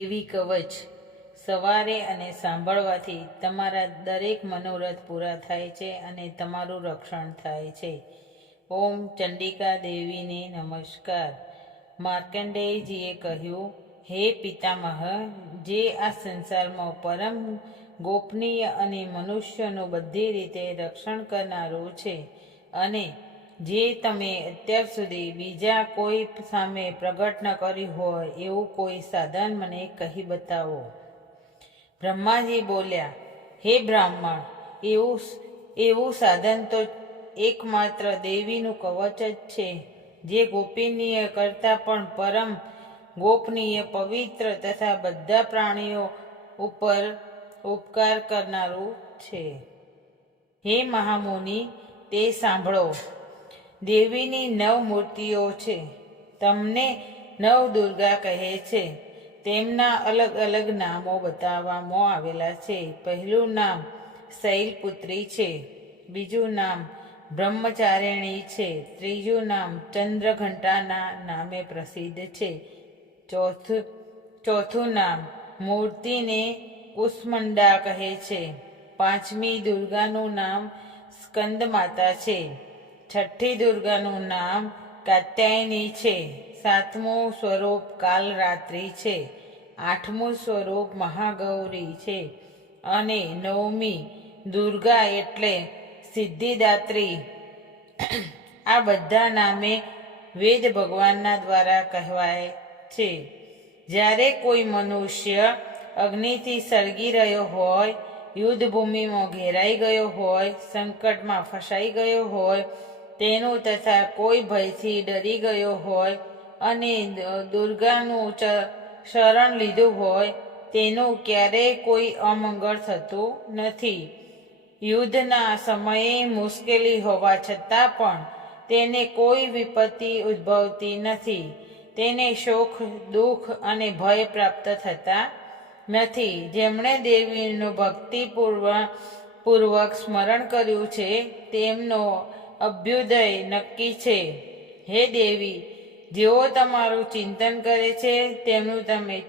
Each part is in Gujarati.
એવી કવચ સવારે અને સાંભળવાથી તમારા દરેક મનોરથ પૂરા થાય છે અને તમારું રક્ષણ થાય છે. ઓમ ચંડિકા દેવીને નમસ્કાર. માર્કંડેયજીએ કહ્યું, હે પિતામહ, જે આ સંસારમાં પરમ ગોપનીય અને મનુષ્યનું બધી રીતે રક્ષણ કરનારું છે અને જે તમે અત્યાર સુધી બીજા કોઈ સામે પ્રગટ ન કર્યું હોય એવું કોઈ સાધન મને કહી બતાવો. બ્રહ્માજી બોલ્યા, હે બ્રાહ્મણ, એવું એવું સાધન તો એકમાત્ર દેવીનું કવચ જ છે, જે ગોપનીય કરતાં પણ પરમ ગોપનીય, પવિત્ર તથા બધા પ્રાણીઓ ઉપર ઉપકાર કરનારું છે. હે મહામુનિ, તે સાંભળો. દેવીની નવ મૂર્તિઓ છે. તમને નવ દુર્ગા કહે છે. તેમના અલગ અલગ નામો બતાવવામાં આવેલા છે. પહેલું નામ શૈલપુત્રી છે. બીજું નામ બ્રહ્મચારિણી છે. ત્રીજું નામ ચંદ્રઘંટાના નામે પ્રસિદ્ધ છે. ચોથું ચોથું નામ મૂર્તિને કુષ્મંડા કહે છે. પાંચમી દુર્ગાનું નામ સ્કંદ માતા છે. છઠ્ઠી દુર્ગાનું નામ કાત્યાયની છે. સાતમું સ્વરૂપ કાલરાત્રિ છે. આઠમું સ્વરૂપ મહાગૌરી છે. અને નવમી દુર્ગા એટલે સિદ્ધિદાત્રી. આ બધા નામે વેદ ભગવાનના દ્વારા કહેવાય છે. જ્યારે કોઈ મનુષ્ય અગ્નિથી સળગી રહ્યો હોય યુદ્ધ ભૂમિમાં ઘેરાઈ ગયો હોય, સંકટમાં ફસાઈ ગયો હોય તેનું તથા કોઈ ભયથી ડરી ગયો હોય અને દુર્ગાનું શરણ લીધું હોય, તેનું ક્યારેય કોઈ અમંગળ થતું નથી. યુદ્ધના સમયે મુશ્કેલી હોવા છતાં પણ તેને કોઈ વિપત્તિ ઉદ્ભવતી નથી. તેને શોખ, દુઃખ અને ભય પ્રાપ્ત થતા નથી. જેમણે દેવીનું ભક્તિપૂર્વક પૂર્વક સ્મરણ કર્યું છે, તેમનો અભ્યુદય નક્કી છે. હે દેવી, જેઓ તમારું ચિંતન કરે છે તેમનું તમે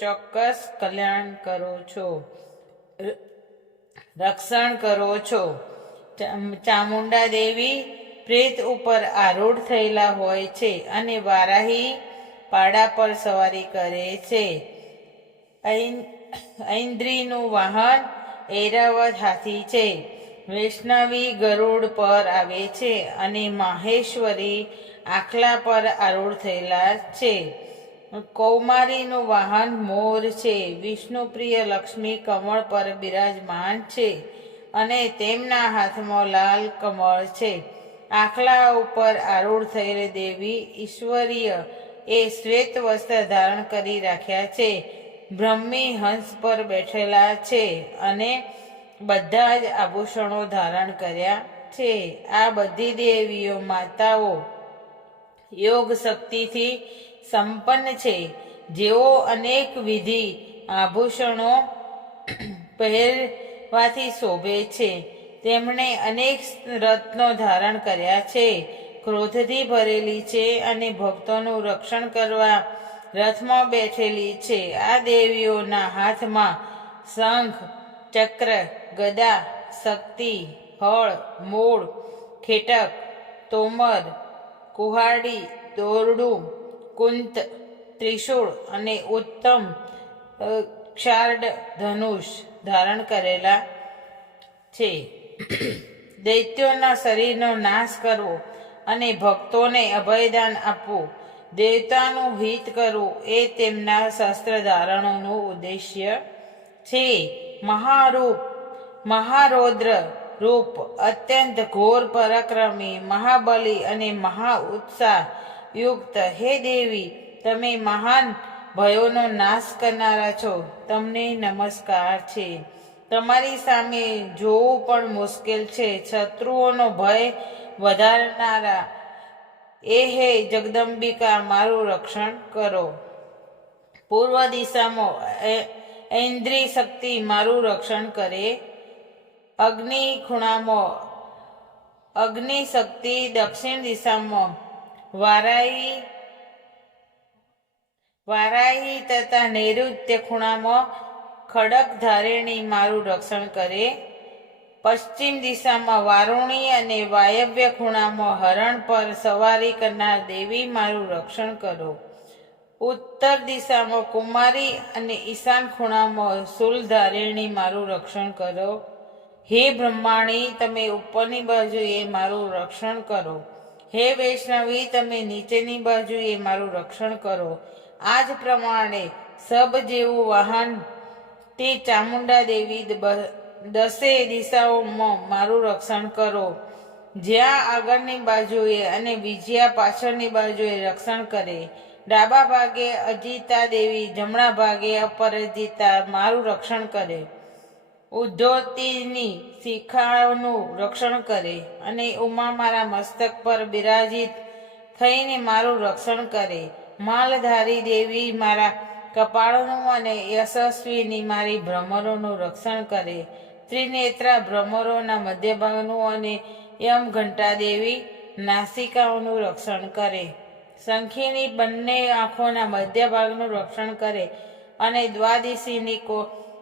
ચોક્કસ કલ્યાણ કરો છો. રક્ષણ કરો છો. ચામુંડા દેવી પ્રેત ઉપર આરૂઢ થયેલા હોય છે અને વારાહી પાડા પર સવારી કરે છે. ઐન્દ્રીનું વાહન એરાવત હાથી છે. વૈષ્ણવી ગરુડ પર આવે છે અને માહેશ્વરી આખલા પર આરૂઢ થયેલા છે. કૌમારીનું વાહન મોર છે. વિષ્ણુપ્રિય લક્ષ્મી કમળ પર બિરાજમાન છે અને તેમના હાથમાં લાલ કમળ છે. આખલા ઉપર આરૂઢ થયેલી દેવી ઈશ્વરીય એ શ્વેત વસ્ત્ર ધારણ કરી રાખ્યા છે. બ્રહ્મી હંસ પર બેઠેલા છે અને બધા જ આભૂષણો ધારણ કર્યા છે. આ બધી દેવીઓ માતાઓ યોગ શક્તિથી સંપન્ન છે. જેઓ અનેક વિધિ આભૂષણો પહેરવાથી શોભે છે. તેમણે અનેક રત્નો ધારણ કર્યા છે. ક્રોધથી ભરેલી છે અને ભક્તોનું રક્ષણ કરવા રથમાં બેઠેલી છે. આ દેવીઓના હાથમાં શંખ, ચક્ર ગદા, શક્તિ હળ મૂળ, ખેટક તોમર કુહાડી દોરડું, કુંત, ત્રિશૂળ અને ઉત્તમ ક્ષાર્ડ ધનુષ ધારણ કરેલા છે. દૈત્યોના શરીરનો નાશ કરવો અને ભક્તોને અભયદાન આપવું. દેવતાનું હિત કરવું એ તેમના શસ્ત્ર ધારણોનું ઉદ્દેશ્ય છે. મહારૂપ મહારૌદ્ર રૂપ અત્યંત ઘોર પરાક્રમી, મહાબલી અને મહા ઉત્સાહ યુક્ત. હે દેવી, તમે મહાન ભયોનો નાશ કરનારા છો. તમને નમસ્કાર છે. તમારી સામે જોવું પણ મુશ્કેલ છે. શત્રુઓનો ભય વધારનારા. એ હે જગદંબિકા, મારું રક્ષણ કરો. પૂર્વ દિશામાં ઐન્દ્રી શક્તિ મારું રક્ષણ કરે. અગ્નિ ખૂણામાં, અગ્નિ શક્તિ દક્ષિણ દિશામાં, વારાહી વારાહી તથા નૈઋત્ય ખૂણામાં, ખડક ધારેણી મારું રક્ષણ કરે. પશ્ચિમ દિશામાં વારુણી અને વાયવ્ય ખૂણામાં હરણ પર સવારી કરનાર દેવી મારું રક્ષણ કરો. ઉત્તર દિશામાં કુમારી અને ઈશાન ખૂણામાં શૂલધારિણી મારું રક્ષણ કરો. હે બ્રહ્માણી, તમે ઉપરની બાજુએ મારું રક્ષણ કરો. હે વૈષ્ણવી, તમે નીચેની બાજુએ મારું રક્ષણ કરો. આ જ પ્રમાણે સબ જેવું વાહન તે ચામુંડા દેવી દસે દિશાઓમાં મારું રક્ષણ કરો. જ્યાં આગળની બાજુએ અને બીજ્યા પાછળની બાજુએ રક્ષણ કરે. ડાબા ભાગે અજીતા દેવી, જમણા ભાગે અપરાજિતા મારું રક્ષણ કરે. ઉદ્ધોતીની શિખાઓનું રક્ષણ કરે અને ઉમા મારા મસ્તક પર બિરાજિત થઈને મારું રક્ષણ કરે. માલધારી દેવી મારા કપાળનું અને યશસ્વીની મારી ભ્રમરોનું રક્ષણ કરે. ત્રિનેત્રા ભ્રમરોના મધ્યભાગનું અને યમ ઘંટા દેવી નાસિકાઓનું રક્ષણ કરે. સંખીની બંને આંખોના મધ્ય ભાગનું રક્ષણ કરે અને દ્વાદશીની કો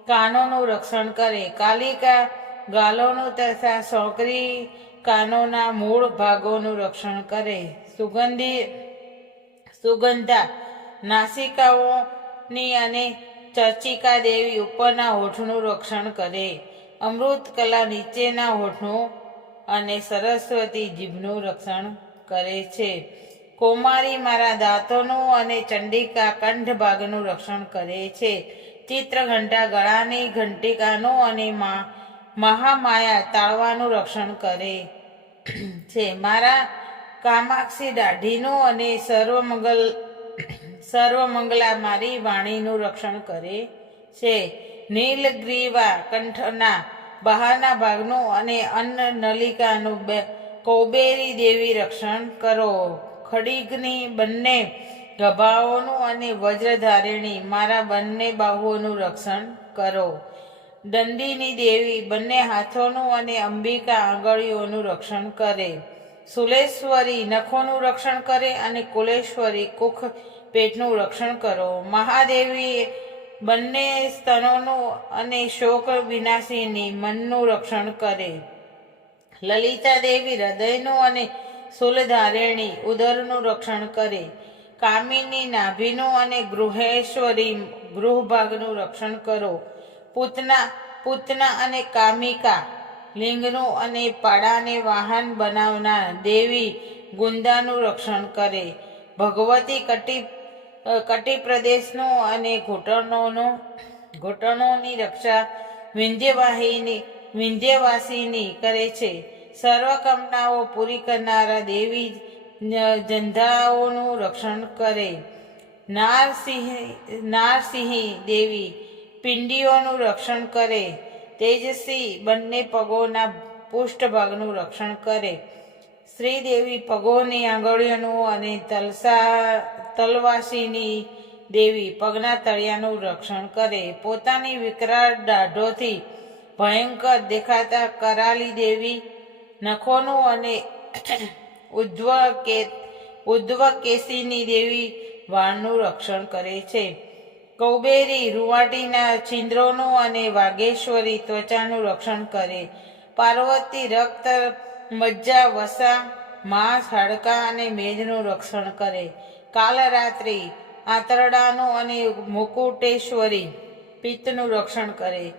કાનોનું રક્ષણ કરે. કાલિકા ગાલોનું તથા સોકરી કાનોના મૂળ ભાગોનું રક્ષણ કરે. સુગંધી, સુગંધા નાસિકાઓની અને ચર્ચિકા દેવી ઉપરના હોઠનું રક્ષણ કરે. અમૃત કલા નીચેના હોઠનું અને સરસ્વતી જીભનું રક્ષણ કરે છે. કોમારી મારા દાંતોનું અને ચંડિકા કંઠ ભાગનું રક્ષણ કરે છે. ચિત્રઘંટા ગળાની ઘંટિકાનું અને મહામાયા તાળવાનું રક્ષણ કરે છે. મારા કામાક્ષી દાઢીનું અને સર્વમંગલ સર્વમંગલા મારી વાણીનું રક્ષણ કરે છે. નીલગ્રીવા કંઠના બહારના ભાગનું અને અન્ન નલિકાનું કૌબેરી દેવી રક્ષણ કરો. ખડીગની બંને ગભાઓનું અને વજ્રધારિણી, મારા બંને બાહુઓનું રક્ષણ કરો. દંડીની દેવી બંને હાથોનું અને અંબિકા આંગળીઓનું રક્ષણ કરે. સુલેશ્વરી નખોનું રક્ષણ કરે અને કુલેશ્વરી કુખ પેટનું રક્ષણ કરો. મહાદેવી બંને સ્તનોનું અને શોક વિનાશીની મનનું રક્ષણ કરે. લલિતા દેવી હૃદયનું અને સુલધારેણી ઉદરનું રક્ષણ કરે. કામિની નાભીનું અને ગૃહેશ્વરી ગૃહભાગનું રક્ષણ કરો. પૂતના પૂતના અને કામિકા લિંગનું અને પાડાને વાહન બનાવનાર દેવી ગુંદાનું રક્ષણ કરે. ભગવતી કટી કટી પ્રદેશનું અને ઘૂંટણોનું, ઘૂંટણોની રક્ષા વિંધ્યવાહીની, વિંધ્યવાસીની કરે છે. સર્વકામનાઓ પૂરી કરનારા દેવી જંધાઓનું રક્ષણ કરે. નારસિંહ, નારસિંહી દેવી પિંડીઓનું રક્ષણ કરે. તેજસી બંને પગોના પૃષ્ઠભાગનું રક્ષણ કરે. શ્રીદેવી પગોની આંગળીઓનું અને તલસા, તલવાસીની દેવી પગના તળિયાનું રક્ષણ કરે. પોતાની વિકરાળ દાઢોથી ભયંકર દેખાતા કરાલી દેવી, નખોનું અને ઉદ્ધવ કે ઉદ્ધવ કેસીની દેવી વાળનું રક્ષણ કરે છે. કૌબેરી રૂવાટીના છિદ્રોનું અને વાઘેશ્વરી ત્વચાનું રક્ષણ કરે. પાર્વતી રક્ત, મજ્જા, વસા, માંસ, હાડકા અને મેદનું રક્ષણ કરે. કાલરાત્રિ, આંતરડાનું અને મુકુટેશ્વરી પિત્તનું રક્ષણ કરે.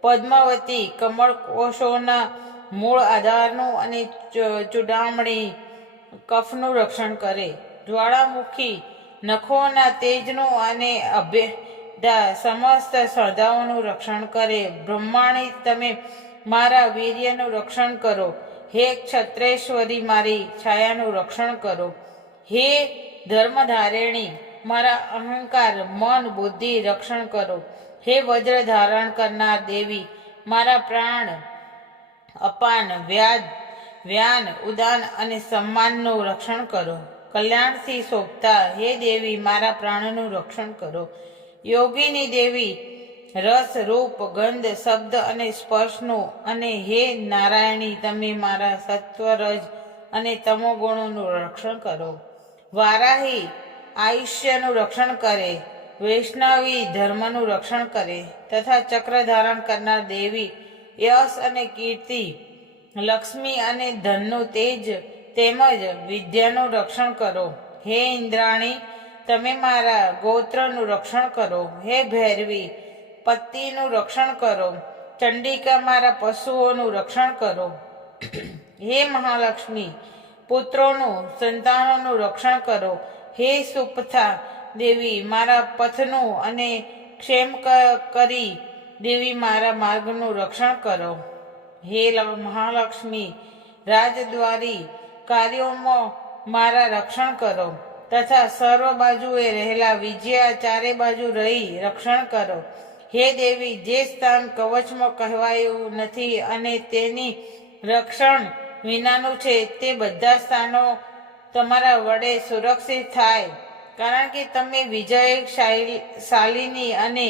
પદ્માવતી, કમળકોષોના મૂળ આધારનું અને ચૂડામણી કફનું રક્ષણ કરે. જ્વાળામુખી નખોના તેજનું અને અભ્યદા સમસ્ત શ્રદ્ધાઓનું રક્ષણ કરે. બ્રહ્માણી, તમે મારા વીર્યનું રક્ષણ કરો. હે ક્ષત્રેશ્વરી, મારી છાયાનું રક્ષણ કરો. હે ધર્મધારિણી, મારા અહંકાર, મન, બુદ્ધિ રક્ષણ કરો. હે વજ્ર ધારણ કરનાર દેવી, મારા પ્રાણ અપાન, વ્યાજ વ્યાન ઉદાન અને સન્માનનું રક્ષણ કરો. કલ્યાણથી શોભતા હે દેવી, મારા પ્રાણનું રક્ષણ કરો. યોગીની દેવી, રસ, રૂપ, ગંધ, શબ્દ અને સ્પર્શનું અને હે નારાયણી, તમે મારા સત્વરજ અને તમો ગુણોનું રક્ષણ કરો. વારાહી આયુષ્યનું રક્ષણ કરે. વૈષ્ણવી ધર્મનું રક્ષણ કરે. તથા ચક્ર ધારણ કરનાર દેવી, યશ અને કીર્તિ લક્ષ્મી અને ધનનું તેજ તેમજ વિદ્યાનું રક્ષણ કરો. હે ઇન્દ્રાણી, તમે મારા ગોત્રનું રક્ષણ કરો. હે ભૈરવી પતિનું રક્ષણ કરો. ચંડિકા મારા પશુઓનું રક્ષણ કરો. હે મહાલક્ષ્મી, પુત્રોનું, સંતાનોનું રક્ષણ કરો. હે સુપથા દેવી, મારા પથનું અને ક્ષેમ કરી દેવી મારા માર્ગનું રક્ષણ કરો. હે મહાલક્ષ્મી, રાજદ્વારી, કાર્યોમાં મારા રક્ષણ કરો તથા સર્વ બાજુએ રહેલા વિજયા ચારે બાજુ રહી રક્ષણ કરો. હે દેવી, જે સ્થાન કવચમાં કહેવાયું નથી અને તેની રક્ષણ વિનાનું છે, તે બધા સ્થાનો તમારા વડે સુરક્ષિત થાય. કારણ કે તમે વિજય શાલિની અને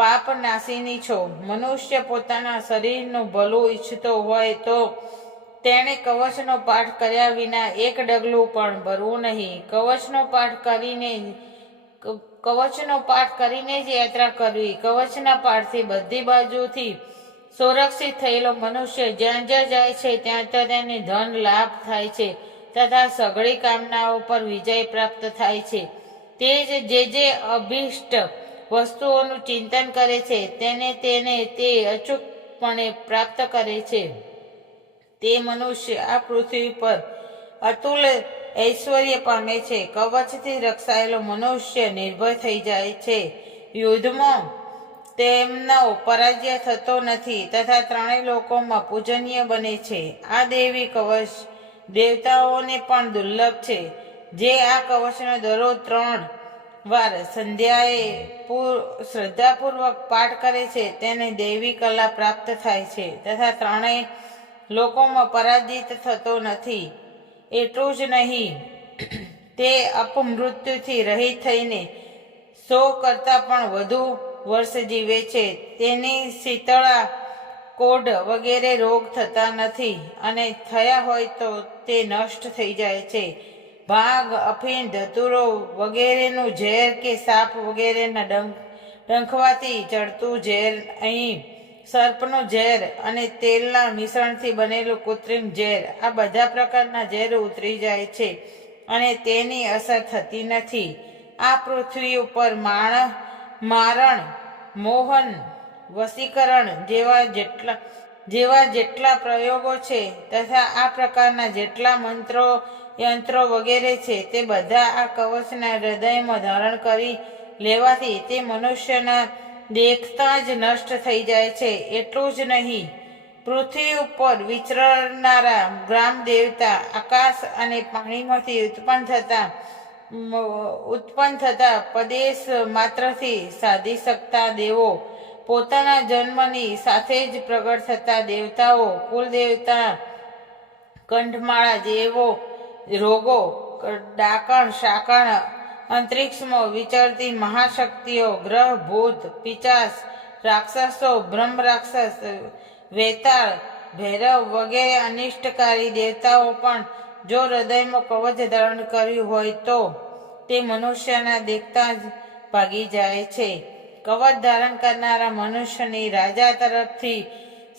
પાપ નાશીની છો. મનુષ્ય પોતાના શરીરનું ભલું ઈચ્છતો હોય તો તેણે કવચનો પાઠ કર્યા વિના એક ડગલું પણ ભરવું નહીં. કવચનો પાઠ કરીને કવચનો પાઠ કરીને જ યાત્રા કરવી. કવચના પાઠથી બધી બાજુથી સુરક્ષિત થયેલો મનુષ્ય જ્યાં જ્યાં જાય છે ત્યાં ત્યાં તેને ધન લાભ થાય છે તથા સઘળી કામનાઓ પર વિજય પ્રાપ્ત થાય છે. તે જ જે જે અભિષ્ટ વસ્તુઓનું ચિંતન કરે છે, તેને તેને તે અચૂકપણે પ્રાપ્ત કરે છે. તે મનુષ્ય આ પૃથ્વી પર અતુલ ઐશ્વર્ય પામે છે. કવચથી રક્ષાયેલો મનુષ્ય નિર્ભય થઈ જાય છે. યુદ્ધમાં તેમનો પરાજય થતો નથી તથા ત્રણેય લોકોમાં પૂજનીય બને છે. આ દેવી કવચ દેવતાઓને પણ દુર્લભ છે. જે આ કવચનો દરરોજ ત્રણ વાર સંધ્યાએ શ્રદ્ધાપૂર્વક પાઠ કરે છે. તેને દૈવી કલા પ્રાપ્ત થાય છે તથા ત્રણેય લોકોમાં પરાજિત થતો નથી. એટલું જ નહીં, તે અપમૃત્યુથી રહિત થઈને સો કરતાં પણ વધુ વર્ષ જીવે છે. તેની શીતળા, કોઢ વગેરે રોગ થતા નથી અને થયા હોય તો તે નષ્ટ થઈ જાય છે. ભાગ અફીણ, ધતુરો વગેરેનું ઝેર કે સાપ વગેરેના ડંખ, ડંખવાથી ચડતું ઝેર અહીં, સર્પનું ઝેર અને તેલના મિશ્રણથી બનેલું કૃત્રિમ ઝેર. આ બધા પ્રકારના ઝેર ઉતરી જાય છે અને તેની અસર થતી નથી. આ પૃથ્વી ઉપર માણ, મારણ, મોહન, વશીકરણ જેવા જેટલા જેવા જેટલા પ્રયોગો છે તથા આ પ્રકારના જેટલા મંત્રો યંત્રો વગેરે છે તે બધા આ કવચના હૃદયમાં ધારણ કરી લેવાથી તે મનુષ્યના દેખતા જ નષ્ટ થઈ જાય છે. એટલું જ નહીં, પૃથ્વી ઉપર વિચરનારા ગ્રામ દેવતા આકાશ અને પાણીમાંથી ઉત્પન્ન થતા ઉત્પન્ન થતા પદેશ માત્રથી સાધી શકતા દેવો, પોતાના જન્મની સાથે જ પ્રગટ થતા દેવતાઓ, કુલદેવતા, કંઠમાળા જેવો રોગો ડાકણ શાકણ, અંતરિક્ષમાં, વિચરતી મહાશક્તિઓ, ગ્રહ, ભૂત, પિચાસ, રાક્ષસો, બ્રહ્મ રાક્ષસ, વેતાળ, ભૈરવ વગેરે અનિષ્ટકારી દેવતાઓ પણ જો હૃદયમાં કવચ ધારણ કર્યું હોય તો તે મનુષ્યના દેખતા જ ભાગી જાય છે. કવચ ધારણ કરનારા મનુષ્યની રાજા તરફથી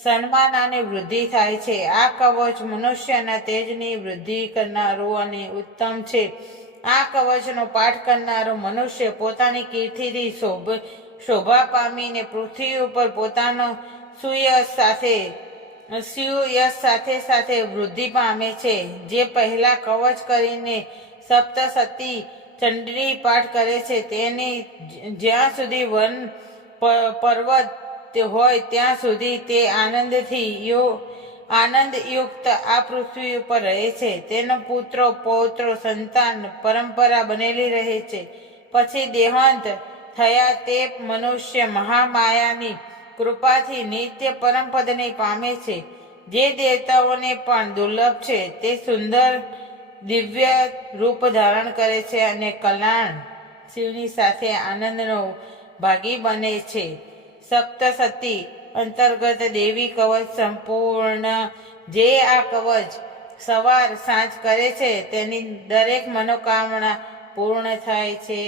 સન્માન અને વૃદ્ધિ થાય છે. આ કવચ મનુષ્યના તેજની વૃદ્ધિ કરનારું અને ઉત્તમ છે. આ કવચનો પાઠ કરનારો મનુષ્ય પોતાની કીર્તિથી શોભ, શોભા પામીને પૃથ્વી ઉપર પોતાનો સુયશ સાથે સુયશ સાથે સાથે વૃદ્ધિ પામે છે. જે પહેલા કવચ કરીને સપ્તસતી ચંડી પાઠ કરે છે, તેની જ્યાં સુધી વન પર્વત હોય ત્યાં સુધી તે આનંદથી યો, આનંદયુક્ત આ પૃથ્વી ઉપર રહે છે. તેનો પુત્રો, પૌત્રો, સંતાન, પરંપરા બનેલી રહે છે. પછી દેહાંત થયા તે મનુષ્ય મહામાયાની કૃપાથી નિત્ય પરમપદને પામે છે. જે દેવતાઓને પણ દુર્લભ છે, તે સુંદર દિવ્ય રૂપ ધારણ કરે છે અને કલ્યાણ શિવની સાથે આનંદનો ભાગી બને છે. સપ્તસતી અંતર્ગત દેવી કવચ સંપૂર્ણ જે આ કવચ સવાર સાંજ કરે છે તેની દરેક મનોકામના પૂર્ણ થાય છે.